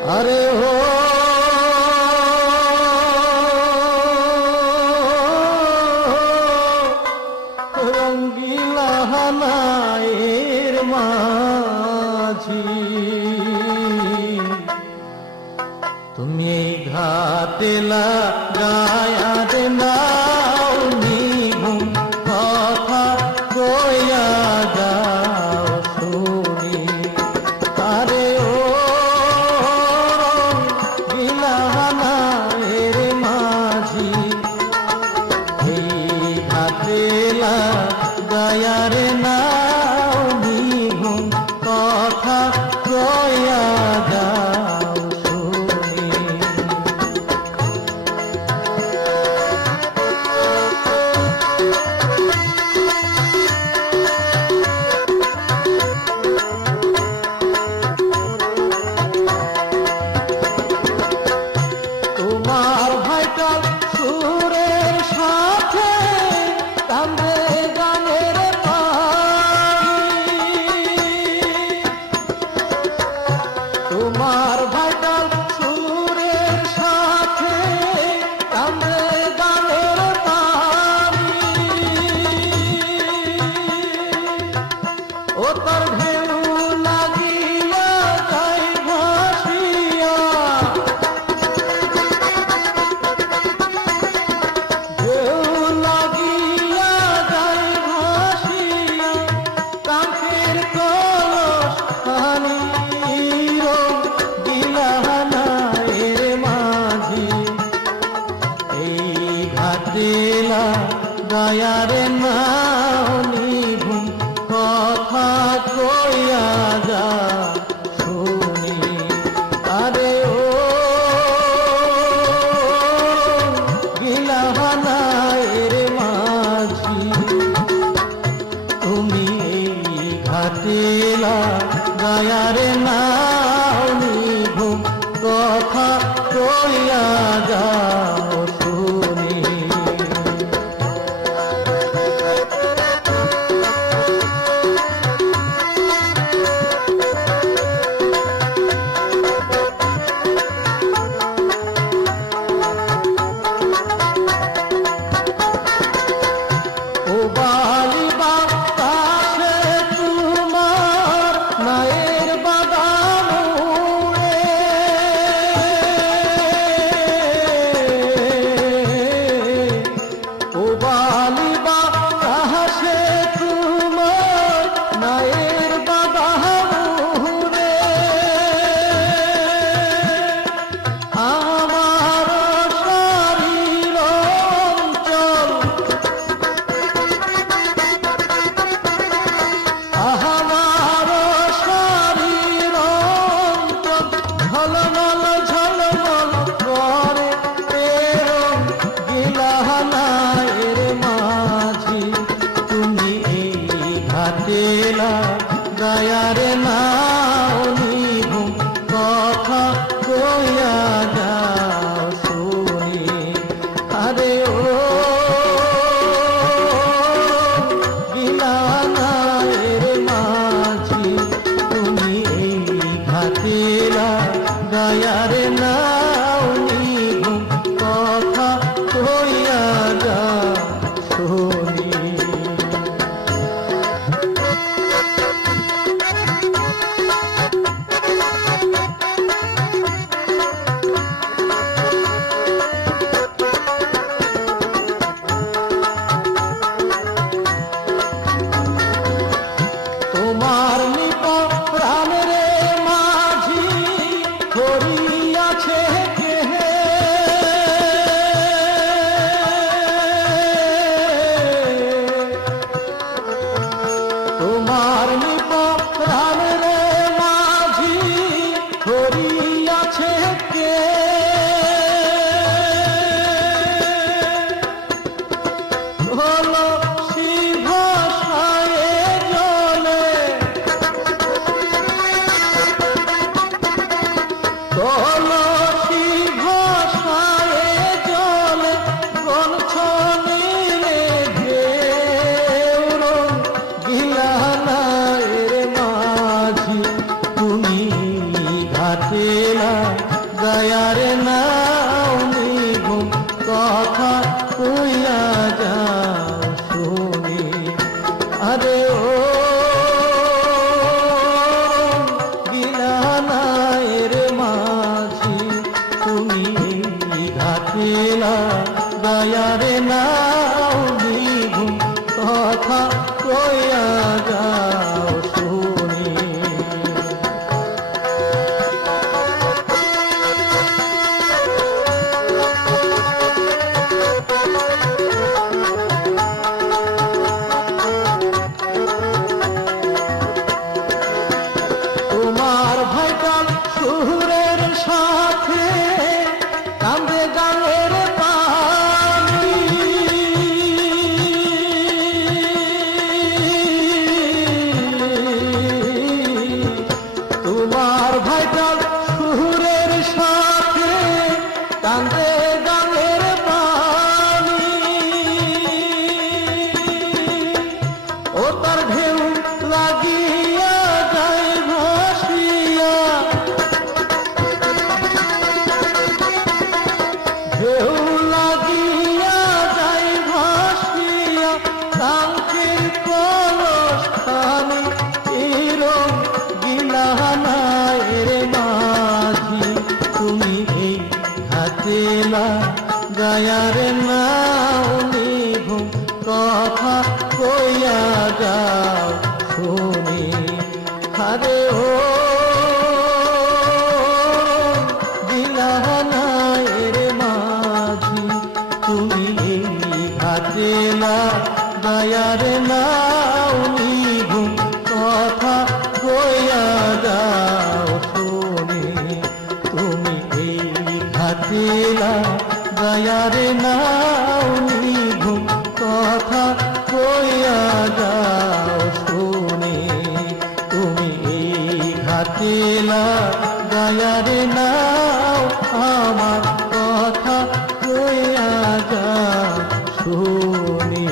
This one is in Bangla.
अरे हो रंगीला हानाएर माझी তুমি ঘাটে লাগায়া দে নাও নিভুম কথা কইয়া যাও শুনি আরে ও গিলাহানায়ের মাঝি এই ঘাটে লাগায়া রে নাও নিভুম কথা কইয়া যাও তোমার ভাইটাল সুরের সাথে কান্দে গানের পানি ও তার ঢেউ লাগিয়া যায় ভাসিয়া ঢেউ লাগিয়া যায় ভাসিয়া কাঁখের কলস হানি দিলা গায়ারে নাও নিভুম কথা কইয়া যা শুনি আরে ও গিলাহানায়ের মাঝি তুমি এই ঘাটিলা গায়ারে নাও নিভুম কথা কইয়া যাও শুনি গায়ারে নাও নিভুম কথা কইয়া যাও শুনি আরে ও গিলাহানায়ের মাঝি তুমি এই ঘাটিলা গায়ারে নাও নিভুম কথা কইয়া যাও শুনি তোমার নিত প্রাণের মাঝি করিয়াছে কেহে তোমার নিত প্রাণের মাঝি করিয়াছে কে হলো কলসি ভাষায় জলে গনছনিরে ঢেউ গিলাহানায়ের মাঝি তুমি ঘাটে গায়ার নাও নিঘুম কথা কইয়া যাও শুনি। আরে ও গিলানায়ের মাঝি তুমি ঘাটিলা গায়ার নাও নিঘুম কথা কইয়া যাও শুনি। তোমার ভাইটাল সুরের সাথে কান্দে গানের পানি। তোমার ভাইটাল সুরের সাথে কান্দে গানের পানি। ও তার ঢেউ লাগিয়া যায় ভাসিয়া, ঢেউ লাগিয়া যায় ভাসিয়া কাঙ্কের কলসখানি। এরম গিলানায়ের মাঝি তুমি এই হাতেলা গায়ার নাও নিঘুম কথা কইয়া যাও শুনি। আরে ও গিলানায়ের মাঝি তুমি এই হাতেলা গায়ার নাও নিঘুম কথা কইয়া যাও শুনি। তুমি এই হাতেলা গায়ার নাও নিঘুম কথা কইয়া যাও শুনি। তুমি এই হাতেলা গায়ার নাও আমার কথা কইয়া যাও শুনি।